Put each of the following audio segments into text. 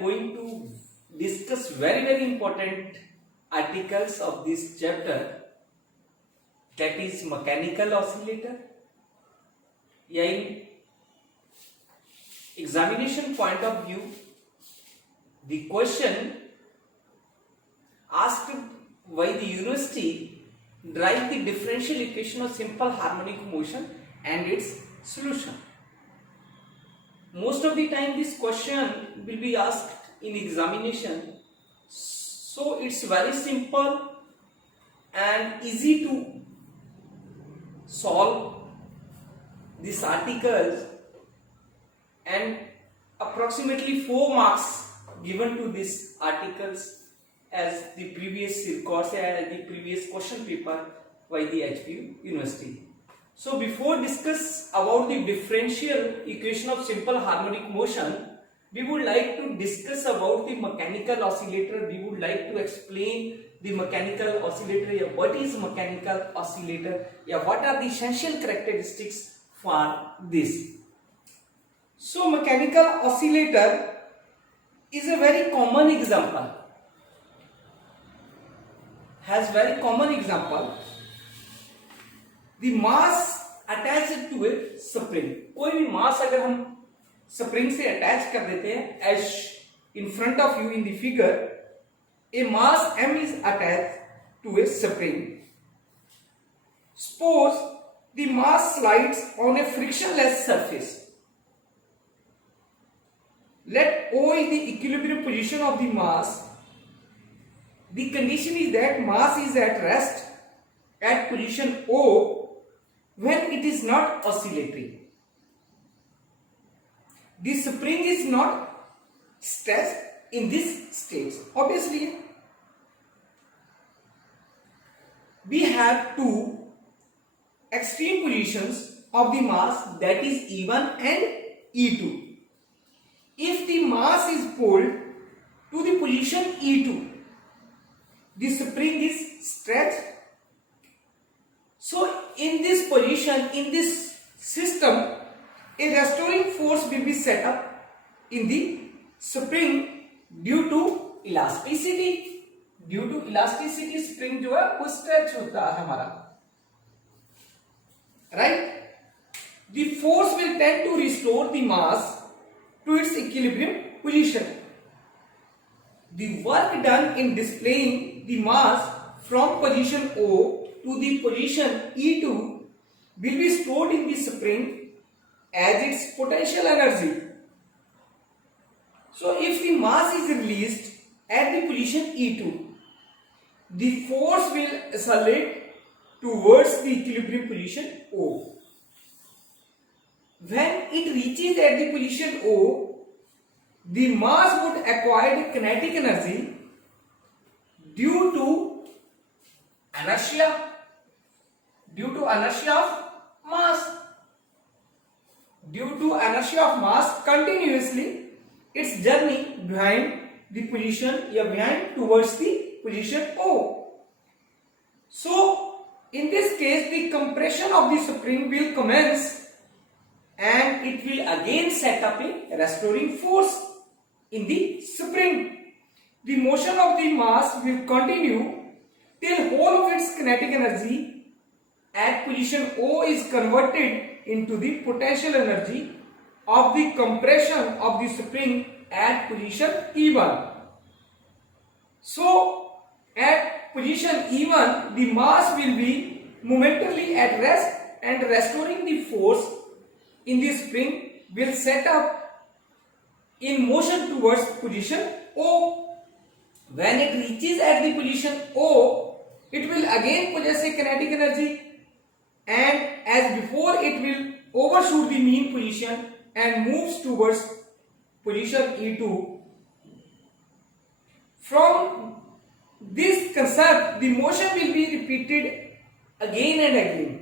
going to discuss very important articles of this chapter, that is mechanical oscillator. या in examination point of view, the question asked by the university, derive the differential equation of simple harmonic motion and its solution. Most of the time this question will be asked in examination, so it's very simple and easy to solve these articles, and approximately 4 marks given to these articles as the previous course, as the previous question paper by the HPU University. So before discuss about the differential equation of simple harmonic motion, we would like to discuss about the mechanical oscillator. We would like to explain the mechanical oscillator. Yeah, what is mechanical oscillator? Yeah, what are the essential characteristics for this? So mechanical oscillator is a very common example. Has very common example. The mass attached to a spring. कोई भी mass अगर हम spring से attach कर देते हैं, as in front of you in the figure, a mass m is attached to a spring. Suppose the mass slides on a frictionless surface. Let O is the equilibrium position of the mass. The condition is that mass is at rest at position O when it is not oscillating. The spring is not stretched in this state. Obviously, we have two extreme positions of the mass, that is E1 and E2. If the mass is pulled to the position E2, the spring is stretched. So in this position, in this system, a restoring force will be set up in the spring due to elasticity. Due to elasticity, spring जो है वो stretch होता है हमारा, right? The force will tend to restore the mass to its equilibrium position. The work done in displaying the mass from position O to the position E2 will be stored in the spring as its potential energy. So if the mass is released at the position E2, the force will accelerate towards the equilibrium position O. When it reaches at the position O, the mass would acquire kinetic energy due to inertia of mass. Due to inertia of mass, continuously its journey behind the position, behind towards the position O. So in this case, the compression of the spring will commence and it will again set up a restoring force in the spring. The motion of the mass will continue till whole of its kinetic energy at position O is converted into the potential energy of the compression of the spring at position E1. So at position E1, the mass will be momentarily at rest and restoring the force in the spring will set up in motion towards position O. When it reaches at the position O, it will again possess a kinetic energy, and as before it will overshoot the mean position and moves towards position E2. From this concept, the motion will be repeated again and again.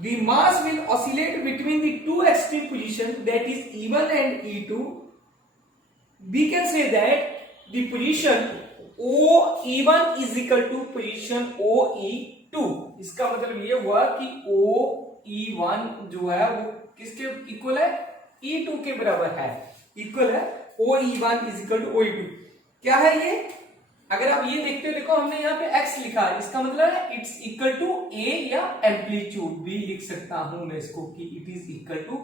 The mass will oscillate between the two extreme positions, that is E1 and E2. We can say that the position OE1 is equal to position OE2. इसका मतलब ये हुआ कि OE1 जो है वो किसके equal है, E2 के बराबर है, इक्वल है OE1 is equal to OE2। क्या है ये? अगर आप ये देखते हो, देखो हमने यहाँ पे x लिखा है, इसका मतलब है इट्स इक्वल टू a या एम्पलीट्यूड भी लिख सकता हूं मैं इसको कि it is equal to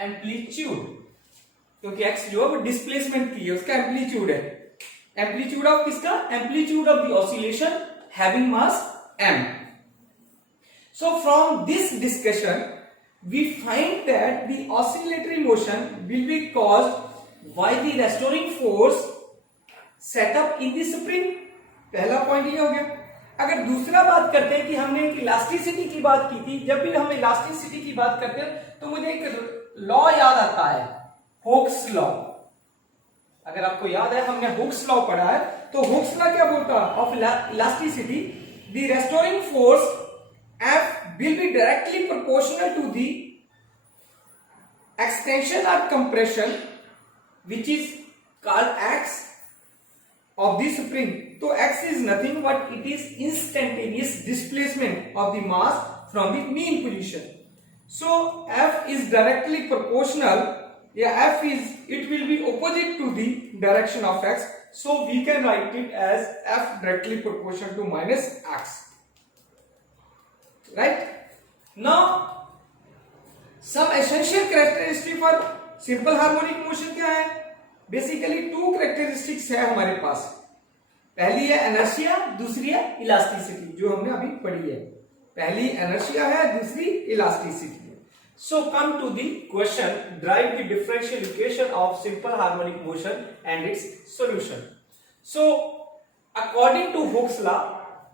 amplitude, क्योंकि x जो है वो डिस्प्लेसमेंट की है, उसका एम्पलीट्यूड है। एम्पलीट्यूड ऑफ किसका? Amplitude of the oscillation having mass m। So from this discussion we find that the oscillatory motion will be caused by the restoring force set up in the spring। पहला point ये हो गया। अगर दूसरा बात करते हैं कि हमने एक इलास्टिसिटी की बात की थी, जब भी हम इलास्टिसिटी की बात करते हैं तो मुझे एक लॉ याद आता है, हुक्स लॉ। अगर आपको याद है हमने हुक्स लॉ पढ़ा है, तो हुक्स लॉ क्या बोलता है? Of elasticity, the restoring force F will be directly proportional to the extension or compression which is called X of the spring। तो X is nothing but it is instantaneous displacement of the mass from the mean position। So F is directly proportional, it will be opposite to the direction of X, so we can write it as F directly proportional to minus X, right? Now some essential characteristic for simple harmonic motion क्या है? Basically to characteristics है हमारे पास। पहली है inertia, दूसरी है elasticity, जो हमने अभी पढ़ी है। पहली इनर्शिया है, दूसरी इलास्टिसिटी है। So come to the question, drive the differential equation of simple harmonic motion and its solution. So according to Hooke's law,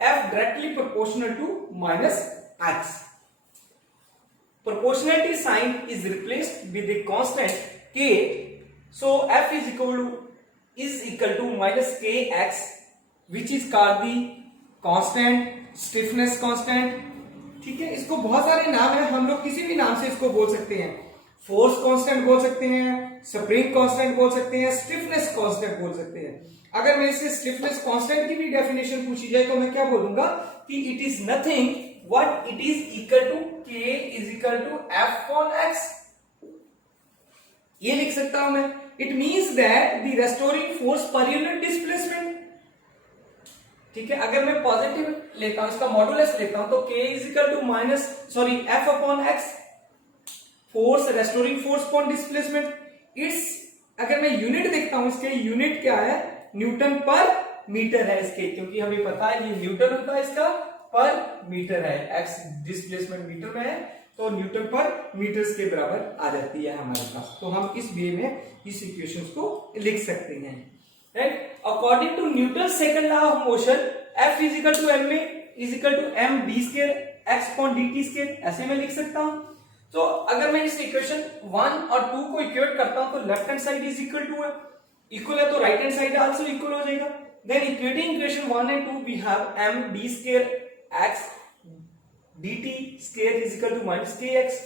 F directly proportional to minus X। Proportionality sign is replaced with the constant K, so F is equal to minus Kx, which is called the constant, stiffness constant। ठीक है, इसको बहुत सारे नाम है, हम लोग किसी भी नाम से इसको बोल सकते हैं। फोर्स कांस्टेंट बोल सकते हैं, स्प्रिंग कांस्टेंट बोल सकते हैं, स्टिफनेस कांस्टेंट बोल सकते हैं। अगर मैं इससे स्टिफनेस कांस्टेंट की भी डेफिनेशन पूछी जाए तो मैं क्या बोलूंगा कि it is nothing what it is equal to K is equal to F on X। ये लिख सकता हूं मैं। It means that the restoring force per unit displacement. ठीक है, अगर मैं पॉजिटिव लेता हूं, इसका मॉडुलस लेता हूं, तो K is equal to F upon X, force restoring force upon displacement. It's, अगर मैं यूनिट देखता हूं, इसके यूनिट क्या है? न्यूटन पर मीटर है इसके, क्योंकि हमें पता है ये न्यूटन होता है, इसका पर मीटर है। एक्स डिस्प्लेसमेंट मीटर में है, तो न्यूटन पर मीटर्स के बराबर आ जाती है हमारे पास। तो हम इस वे में इस इक्वेशंस को लिख सकते हैं, right? According to Newton second law of motion, F is equal to m d square x upon dt square, ऐसे मैं लिख सकता हूं। तो अगर मैं इस इक्वेशन 1 और 2 को इक्वेट करता हूं, तो left hand side is equal to है, इक्वल है, तो right hand side also equal हो जाएगा। Then equating equation 1 and 2 we have m d square x dt square is equal to minus kx।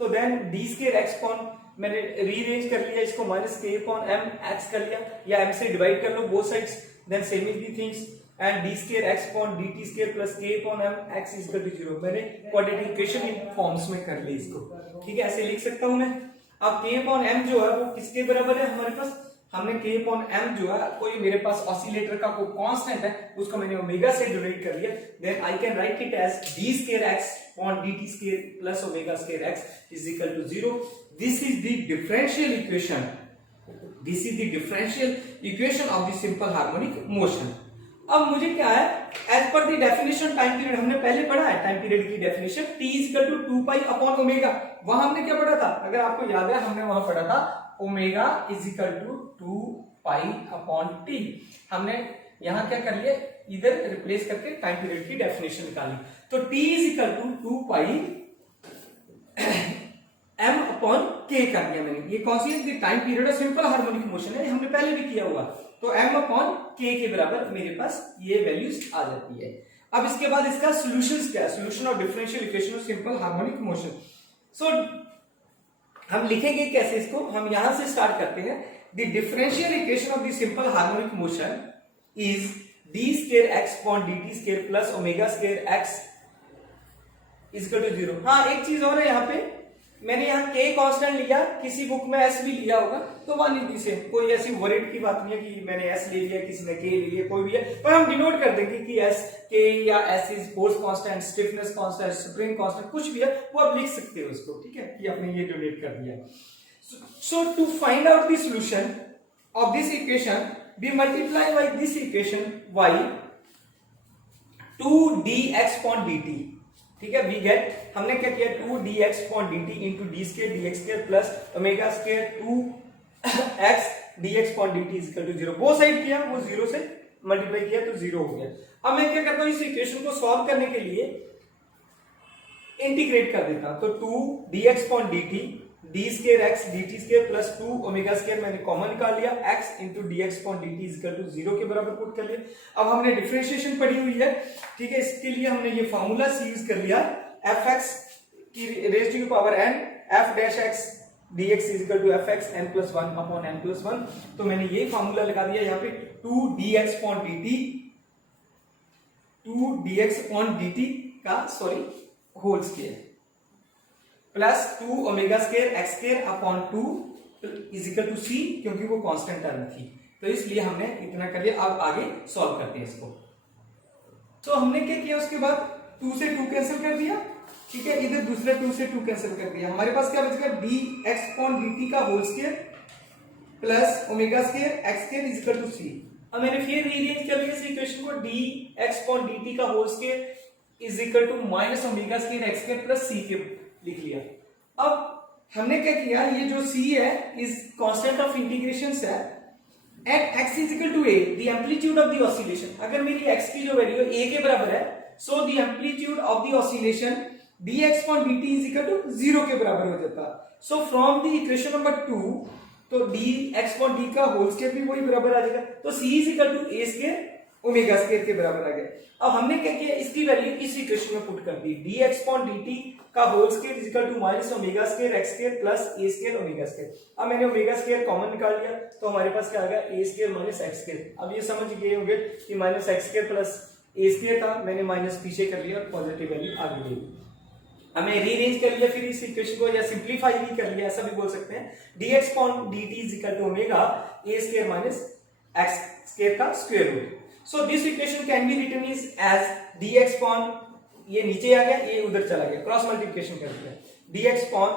तो then d square x upon, मैंने rearrange कर लिया इसको, minus k upon m x कर लिया, या m से डिवाइड कर लो both sides, then same is the things, and d square x upon dt square plus k upon m x is equal to 0। मैंने क्वाड्रेटिक इक्वेशन इन फॉर्म्स में कर ली इसको, ठीक है, ऐसे लिख सकता हूं मैं। अब k अपॉन m जो है वो किसके बराबर है हमारे पास? हमने k अपॉन m जो है, कोई मेरे पास ऑसिलेटर का कोई कांस्टेंट है, उसको मैंने ओमेगा से डिवाइड कर लिया, then I can write it as d square x upon dt square plus omega square x is equal to 0। This is the differential equation, this is the differential equation of the simple harmonic motion. अब मुझे क्या है, as per the definition time period, हमने पहले पढ़ा है time period की definition, t is equal to 2 pi upon omega. वहां हमने क्या पढ़ा था? अगर आपको याद है, हमने वहां पढ़ा था omega is equal to 2 pi upon t. हमने यहां क्या कर लिया, इधर रिप्लेस करके टाइम पीरियड की डेफिनेशन निकाली, तो t is equal to 2 pi m upon k कर दिया मैंने। ये कौन सी है? Time period of simple harmonic motion है, हमने पहले भी किया हुआ, तो m अपॉन k के बराबर मेरे पास ये वैल्यूज आ जाती है। अब इसके बाद इसका सॉल्यूशंस क्या है? Solution of differential equation of simple harmonic motion. So हम लिखेंगे कैसे इसको? हम यहां से स्टार्ट करते हैं। The differential equation of the simple harmonic motion is d square x upon dt square plus omega square x is equal to 0। हाँ, एक चीज और है यहाँ पे, मैंने यहाँ k कांस्टेंट लिया, किसी बुक में s भी लिया होगा, तो वन इज से कोई ऐसी वरीड की बात नहीं है कि मैंने s ले लिया, किसी ने k ले लिया, कोई भी है, पर हम डिनोट कर देंगे कि s k या s is force constant, stiffness constant, spring constant, कुछ भी है वो आप लिख सकते हो उसको, ठीक है, कि आपने ये डोनेट कर दिया। So to find out the solution of this equation we multiply by this equation y 2dx upon dt, ठीक है, वी गेट, हमने क्या किया 2dx upon dt into d square dx square plus omega square 2x dx upon dt is equal to 0, वो side किया, वो 0 से multiply किया तो 0 हो गया। अब मैं क्या करता हूं, इस इक्वेशन को सॉल्व करने के लिए इंटीग्रेट कर देता, तो 2dx upon dt d square x dt square plus 2 omega square मैंने कॉमन निकाल लिया, x into dx upon dt is equal to 0 के बराबर पुट कर लिया। अब हमने डिफरेंशिएशन पढ़ी हुई है, ठीक है, इसके लिए हमने ये फार्मूला यूज कर लिया, fx की raise to power n f dash x dx is equal to fx n plus 1 upon n plus 1, तो मैंने यही फार्मूला लगा दिया यहाँ पे 2dx upon dt का sorry whole square plus 2 omega square x square upon 2 is equal to c, क्योंकि वो कांस्टेंट टर्म थी, तो इसलिए हमने इतना कर लिया। अब आगे सॉल्व करते हैं इसको। तो हमने क्या किया, उसके बाद 2 से 2 कैंसिल कर दिया, ठीक है, इधर दूसरे 2 से 2 कैंसिल कर दिया, हमारे पास क्या बच गया dx अपॉन dt का whole square plus omega square x square is equal to c. अब मैंने फिर रीअरेंज कर लिया इस इक्वेशन को, dx अपॉन dt का whole square is equal to minus omega square x square plus c के लिख लिया। अब हमने क्या किया, ये जो c है इज कांस्टेंट ऑफ इंटीग्रेशन है at x is equal to a, the amplitude of the oscillation, अगर मेरी x की जो वैल्यू है a के बराबर है, so the amplitude of the oscillation dx upon dt is equal to 0 के बराबर हो जाता। So from the equation number 2, तो dx upon d का होल स्क्वायर भी वही बराबर आ जाएगा, तो c is equal to a square omega square के बराबर आ गया। अब हमने क्या किया, इसकी वैल्यू इस इक्वेशन में पुट कर दी, dx upon dt का whole square is equal to minus omega square x square plus a square omega square. अब मैंने ओमेगा स्क्वायर कॉमन निकाल लिया, तो हमारे पास क्या आ गया a square minus x square. अब ये समझ गए होंगे कि minus x square plus a square था, मैंने माइनस पीछे कर लिया और पॉजिटिव वैल्यू आगे ले ली। हमें रीअरेंज कर लिया फिर इस इक्वेशन को, या सिंपलीफाई भी कर लिया, ऐसा भी बोल सकते हैं, dx upon dt is equal to omega a square minus x square का square root. So this equation can be written is as dx upon, ये नीचे आ गया, ये उधर चला गया, क्रॉस मल्टीप्लिकेशन कर दिया, dx upon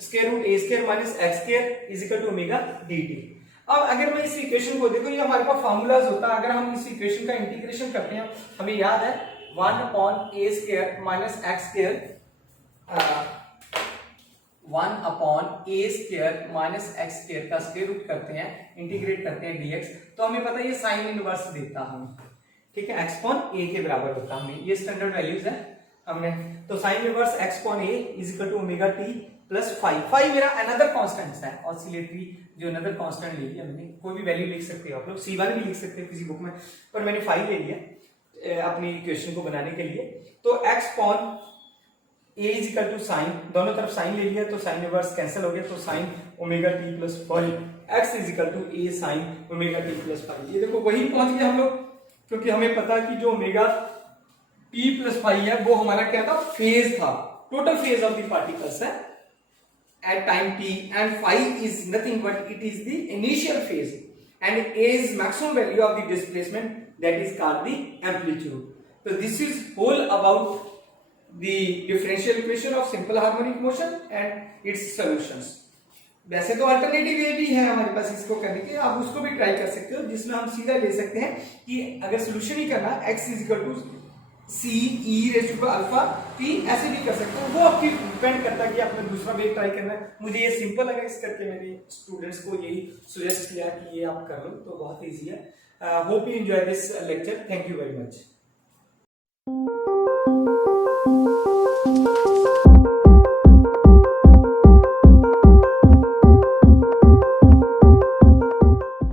square root a square minus x square is equal to omega dt। अब अगर मैं इस इक्वेशन को देखो, ये हमारे पास फार्मूलाज होता है, अगर हम इस इक्वेशन का इंटीग्रेशन करते हैं, हमें याद है 1 upon a square minus x square 1 upon a square minus x square का स्क्वायर रूट करते हैं, इंटीग्रेट करते हैं dx, तो हमें पता है ये साइन इनवर्स देता है हमें, ठीक है, x upon a के बराबर होता है हमें, ये स्टैंडर्ड वैल्यूज है हमने, तो sine inverse x upon a is equal to omega t plus 5 मेरा अनदर कांस्टेंट है, ऑसिलेटरी जो अनदर कांस्टेंट ले लिया मैंने, कोई भी वैल्यू लिख सकते हो आप लोग, c1 भी लिख सकते हो किसी बुक में, पर मैंने 5 ले लिया अपनी इक्वेशन को बनाने के लिए। तो x upon a is equal to sine, दोनों तरफ साइन ले लिया तो साइन इनवर्स कैंसिल हो गया, तो sine omega t plus 5 x is equal to a sine omega t plus 5। ये देखो वही पहुंच गए हम लोग, क्योंकि हमें पता कि जो ओमेगा t प्लस 5 है वो हमारा क्या था, फेज था, total phase of the particles है at time t, and phi is nothing but it is the initial phase, and a is maximum value of the displacement, that is called the amplitude. So this is whole about the differential equation of simple harmonic motion and its solutions. वैसे तो alternative वे भी है हमारे पास इसको करने के, आप उसको भी ट्राई कर सकते हो, जिसमें हम सीधा ले सकते हैं कि अगर सोल्यूशन ही करना x is equal to C E raise to alpha t, ऐसे भी कर सकते हो, वो आपकी डिपेंड करता है कि आपने दूसरा वे ट्राई करना है। मुझे ये सिंपल लगा, इस करके मैंने स्टूडेंट्स को यही सजेस्ट किया कि ये आप कर लो, तो बहुत ईजी है। Hope you enjoy this lecture, thank you very much.